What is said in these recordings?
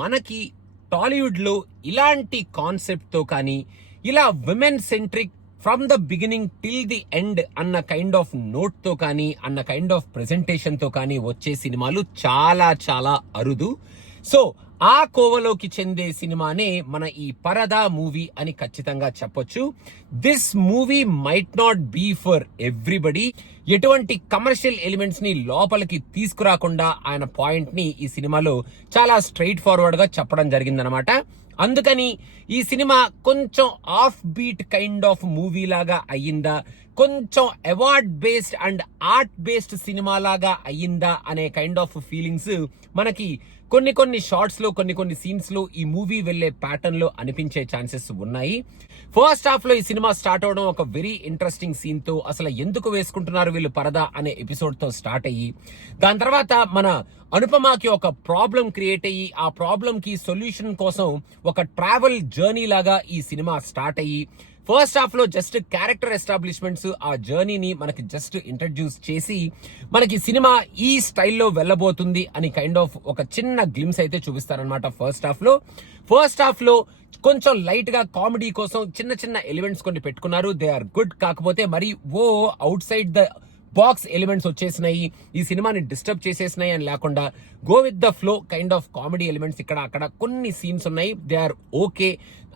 మనకి టాలీవుడ్లో ఇలాంటి కాన్సెప్ట్తో కానీ ఇలా women centric from the beginning till the end అన్న కైండ్ ఆఫ్ నోట్తో కానీ అన్న కైండ్ ఆఫ్ ప్రెజెంటేషన్తో కానీ వచ్చే సినిమాలు చాలా చాలా అరుదు. సో ఆ కోవలోకి చెందే సినిమానే మన ఈ పరదా మూవీ అని ఖచ్చితంగా చెప్పొచ్చు. This movie might not be for everybody. ఎటువంటి కమర్షియల్ ఎలిమెంట్స్ ని లోపలికి తీసుకురాకుండా ఆయన పాయింట్ ని ఈ సినిమాలో చాలా స్ట్రైట్ ఫార్వర్డ్ గా చెప్పడం జరిగిందనమాట. అందుకని ఈ సినిమా కొంచెం off beat kind of movie లాగా అయ్యిందా, కొంచెం award based and art based cinema లాగా అయ్యిందా అనే కైండ్ ఆఫ్ ఫీలింగ్స్ మనకి కొన్ని షార్ట్స్ లో కొన్ని సీన్స్ లో ఈ మూవీ వెళ్లే ప్యాటర్న్ లో అనిపించే ఛాన్సెస్ ఉన్నాయి. ఫస్ట్ హాఫ్ లో ఈ సినిమా స్టార్ట్ అవడం ఒక వెరీ ఇంట్రెస్టింగ్ సీన్ తో, అసలు ఎందుకు వేసుకుంటున్నారు వీళ్ళు పరదా అనే ఎపిసోడ్ తో స్టార్ట్ అయ్యి, దాని తర్వాత మన అనుపమకి ఒక ప్రాబ్లం క్రియేట్ అయ్యి ఆ ప్రాబ్లం కి సొల్యూషన్ కోసం ఒక ట్రావెల్ జర్నీ లాగా ఈ సినిమా స్టార్ట్ అయ్యి, ఫస్ట్ హాఫ్ లో జస్ట్ క్యారెక్టర్ ఎస్టాబ్లిష్మెంట్స్ ఆ జర్నీని మనకి జస్ట్ ఇంట్రడ్యూస్ చేసి మనకి సినిమా ఈ స్టైల్లో వెళ్ళబోతుంది అని కైండ్ ఆఫ్ ఒక చిన్న గ్లిమ్స్ అయితే చూపిస్తారనమాట. ఫస్ట్ హాఫ్ లో కొంచెం లైట్ గా కామెడీ కోసం చిన్న ఎలిమెంట్స్ కొన్ని పెట్టుకున్నారు. They are good. కాకపోతే మరి outside the box elements వచ్చేసినాయి, ఈ సినిమాని డిస్టర్బ్ చేసేసినాయి అని లేకుండా go with the flow kind of comedy elements ఇక్కడ అక్కడ కొన్ని సీన్స్ ఉన్నాయి. They are okay.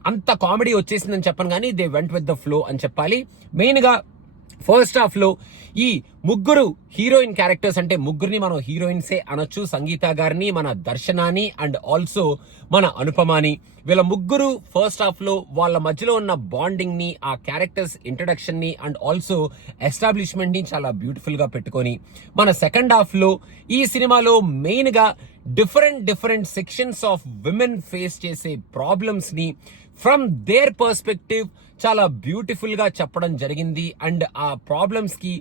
అంత కామెడీ వచ్చేసిందని చెప్పను కానీ they went with the flow అని చెప్పాలి. మెయిన్ గా ఫస్ట్ హాఫ్ లో ఈ ముగ్గురు హీరోయిన్ క్యారెక్టర్స్, అంటే ముగ్గురిని మనం హీరోయిన్సే అనొచ్చు, సంగీత గారిని, మన దర్శనాని అండ్ ఆల్సో మన అనుపమాని. వీళ్ళ ముగ్గురు ఫస్ట్ హాఫ్ లో వాళ్ళ మధ్యలో ఉన్న బాండింగ్ ని, ఆ క్యారెక్టర్స్ ఇంట్రడక్షన్ ని అండ్ ఆల్సో ఎస్టాబ్లిష్మెంట్ ని చాలా బ్యూటిఫుల్ గా పెట్టుకొని మన సెకండ్ హాఫ్ లో ఈ సినిమాలో మెయిన్ గా different sections of women face చేసే ప్రాబ్లమ్స్ ని ఫ్రమ్ దేర్ పర్స్పెక్టివ్ చాలా బ్యూటిఫుల్ గా చెప్పడం జరిగింది. అండ్ ఆ ప్రాబ్లమ్స్ కి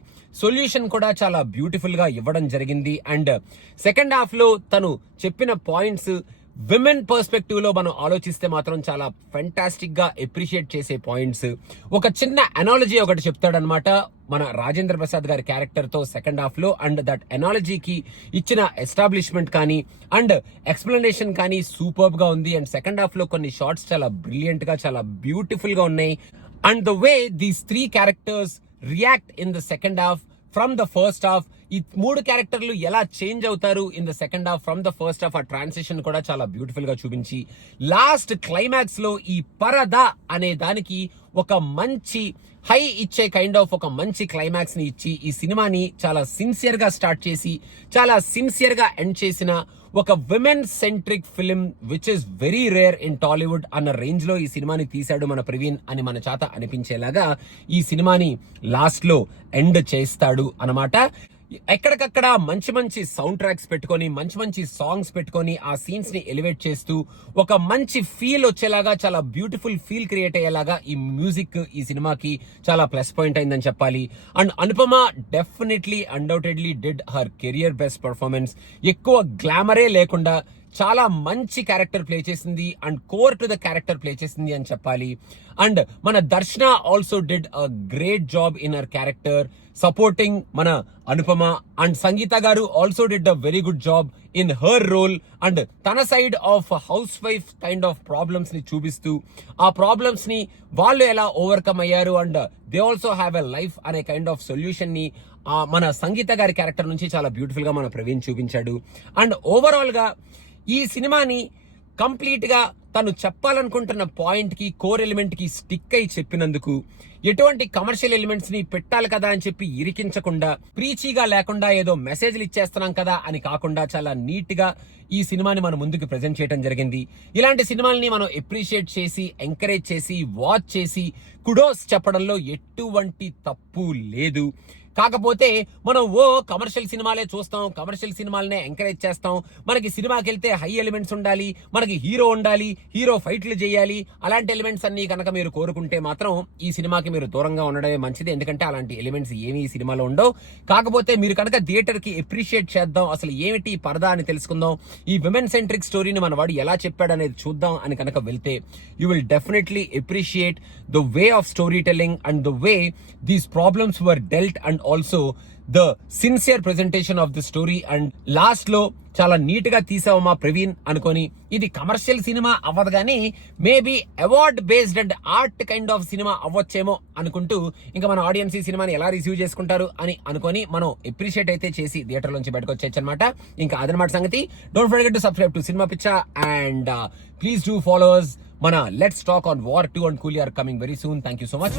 సొల్యూషన్ కూడా చాలా బ్యూటిఫుల్ గా ఇవ్వడం జరిగింది. అండ్ సెకండ్ హాఫ్ లో తను చెప్పిన పాయింట్స్ విమెన్ పర్స్పెక్టివ్ లో మనం ఆలోచిస్తే మాత్రం చాలా ఫెంటాస్టిక్ గా అప్రిషియేట్ చేసే పాయింట్స్. ఒక చిన్న అనాలజీ ఒకటి చెప్తాడనమాట మన రాజేంద్ర ప్రసాద్ గారి క్యారెక్టర్ తో సెకండ్ హాఫ్ లో. అండ్ దట్ అనాలజీకి ఇచ్చిన ఎస్టాబ్లిష్మెంట్ కానీ అండ్ ఎక్స్ప్లెనేషన్ కానీ సూపర్బ్ గా ఉంది. అండ్ సెకండ్ హాఫ్ లో కొన్ని షార్ట్స్ చాలా బ్రిలియంట్ గా చాలా బ్యూటిఫుల్ గా ఉన్నాయి. And the way these 3 characters react in the second half from the first half, ఈ 3 క్యారెక్టర్లు ఎలా చేంజ్ అవుతారు in the second half from the first half, ఆ ట్రాన్సిషన్ కూడా చాలా బ్యూటిఫుల్ గా చూపించి లాస్ట్ క్లైమాక్స్ లో ఈ పరదా అనే దానికి ఒక మంచి హై ఇచ్చే కైండ్ ఆఫ్ ఒక మంచి క్లైమాక్స్ ని ఇచ్చి ఈ సినిమాని చాలా సిన్సియర్ గా స్టార్ట్ చేసి చాలా సిన్సియర్ గా ఎండ్ చేసిన ఒక women centric film which is very rare in Tollywood అన్న రేంజ్ లో ఈ సినిమాని తీశాడు మన ప్రవీణ్ అని మన చేత అనిపించేలాగా ఈ సినిమాని లాస్ట్ లో ఎండ్ చేస్తాడు అన్నమాట. ఎక్కడికక్కడ మంచి సౌండ్ ట్రాక్స్ పెట్టుకొని మంచి సాంగ్స్ పెట్టుకొని ఆ సీన్స్ ని ఎలివేట్ చేస్తూ ఒక మంచి ఫీల్ వచ్చేలాగా చాలా బ్యూటిఫుల్ ఫీల్ క్రియేట్ అయ్యేలాగా ఈ మ్యూజిక్ ఈ సినిమాకి చాలా ప్లస్ పాయింట్ అయిందని చెప్పాలి. And Anupama definitely undoubtedly did her career best performance. ఎక్కువ గ్లామరే లేకుండా చాలా మంచి క్యారెక్టర్ ప్లే చేసింది and core to the character play చేసింది అని చెప్పాలి. అండ్ మన Darshana also did a great job in her character supporting మన Anupama. And Sangeetha garu also did a very good job in her role. And తన side of housewife kind of problems ని చూపిస్తూ ఆ problems ని వాళ్ళు ఎలా ఓవర్కమ్ అయ్యారు and they also have a life అనే కైండ్ ఆఫ్ సొల్యూషన్ ని మన సంగీత గారి క్యారెక్టర్ నుంచి చాలా బ్యూటిఫుల్ గా మన ప్రవీణ్ చూపించాడు. అండ్ ఓవరాల్ గా ఈ సినిమాని కంప్లీట్ గా తను చెప్పాలనుకుంటున్న పాయింట్ కి కోర్ ఎలిమెంట్ కి స్టిక్ అయి చెప్పినందుకు, ఎటువంటి కమర్షియల్ ఎలిమెంట్స్ ని పెట్టాలి కదా అని చెప్పి ఇరికించకుండా, ప్రీచీగా లేకుండా ఏదో మెసేజ్లు ఇచ్చేస్తున్నాం కదా అని కాకుండా చాలా నీట్ గా ఈ సినిమాని మన ముందుకు ప్రెజెంట్ చేయడం జరిగింది. ఇలాంటి సినిమాల్ని మనం అప్రిషియేట్ చేసి ఎంకరేజ్ చేసి వాచ్ చేసి కుడోస్ చెప్పడంలో ఎటువంటి తప్పు లేదు. కాకపోతే మనం కమర్షియల్ సినిమాలే చూస్తాం, కమర్షియల్ సినిమాలనే ఎంకరేజ్ చేస్తాం, మనకి సినిమాకి వెళ్తే హై ఎలిమెంట్స్ ఉండాలి, మనకి హీరో ఉండాలి, హీరో ఫైట్లు చేయాలి, అలాంటి ఎలిమెంట్స్ అన్ని కనుక మీరు కోరుకుంటే మాత్రం ఈ సినిమాకి మీరు దూరంగా ఉండడమే మంచిది. ఎందుకంటే అలాంటి ఎలిమెంట్స్ ఏమీ ఈ సినిమాలో ఉండవు. కాకపోతే మీరు కనుక థియేటర్ కి అప్రిషియేట్ చేద్దాం, అసలు ఏమిటి పరదా అని తెలుసుకుందాం, ఈ విమెన్ సెంట్రిక్ స్టోరీని మన వాడు ఎలా చెప్పాడు అనేది చూద్దాం అని కనుక వెళ్తే you will definitely appreciate the way of story telling and the way these problems were dwelt and also the sincere presentation of the story and last లో చాలా నీట్ గా తీసావు మా ప్రవీణ్ అనుకొని ఇది కమర్షియల్ సినిమా అవ్వదు కానీ maybe award based and art kind of cinema అవ్వచ్చేమో అనుకుంటూ ఇంకా మన ఆడియన్స్ ఈ సినిమాని ఎలా రిసీవ్ చేసుకుంటారు అని అనుకొని మనం అప్రిషియేట్ అయితే చేసి థియేటర్ నుంచి బయటకు వచ్చేయచ్చు అనమాట. ఇంకా అదనమాట సంగతి. Don't forget to subscribe to cinema Pichha and please do followers. మన let's talk on War 2 and Coolie are coming very soon. Thank you so much.